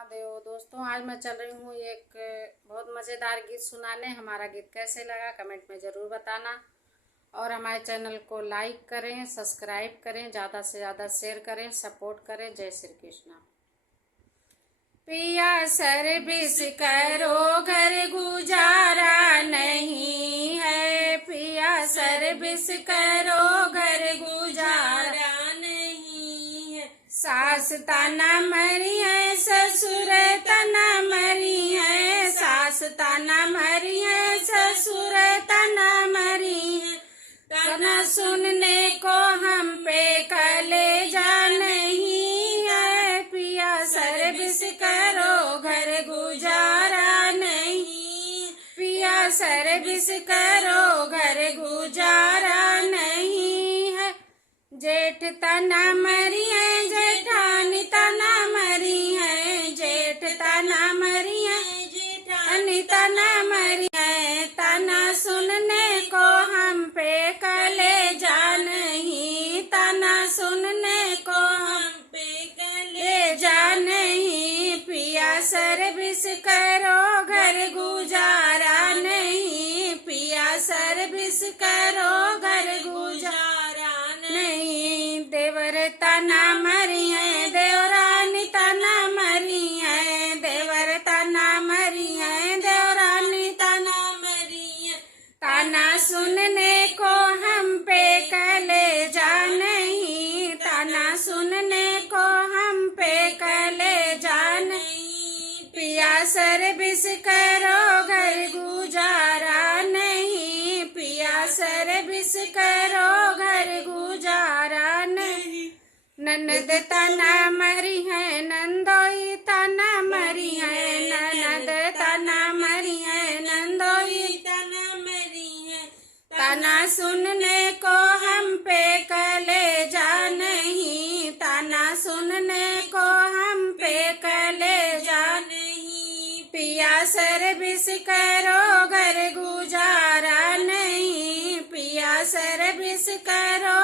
महादेव। दोस्तों, आज मैं चल रही हूँ एक बहुत मज़ेदार गीत सुनाने। हमारा गीत कैसे लगा कमेंट में ज़रूर बताना और हमारे चैनल को लाइक करें, सब्सक्राइब करें, ज़्यादा से ज़्यादा शेयर करें, सपोर्ट करें। जय श्री कृष्णा। पिया सर्विस करो, घर गुजारा नहीं है। पिया सर्विस करो, घर गुजारा नहीं है। सास ताना मरी है, ससुर तना मरी है। सास ताना मरी है, ससुर तना मरी है। तना सुनने को हम पे कलेजा नहीं है। पिया सर्विस करो, घर गुजारा नहीं। पिया सर्विस करो, घर गुजारा नहीं है। जेठ तना मरी है, जेठानी तना मरी है। जेठ तना मरी है, जेठानी तना मरी है। तना सुनने को हम पे कलेजा नहीं। तना सुनने को हम पे कलेजा नहीं। पिया सर्विस करो, घर गुजारा नहीं। पिया सर्विस करो, घर गुजारा नहीं। देवर तना मरी है, देवरानी तना मरी है। देवर तना मरी है, देवरानी तना मरी है। ताना सुनने को हम पे कलेजा नहीं। ताना सुनने को हम पे कलेजा नहीं। पिया सर्विस करो, घर गुजारा नहीं। पिया सर्विस करो, घर गुजारा नहीं। ननद तना मरी है, नंदोई तना मरी है। ननद तना मरी है, नंदोई तना मरी है। तना सुनने को हम पे कलेजा नहीं। तना सुनने को हम पे कलेजा नहीं। पिया सर्विस करो, घर गुजारा नहीं। पिया सर्विस करो,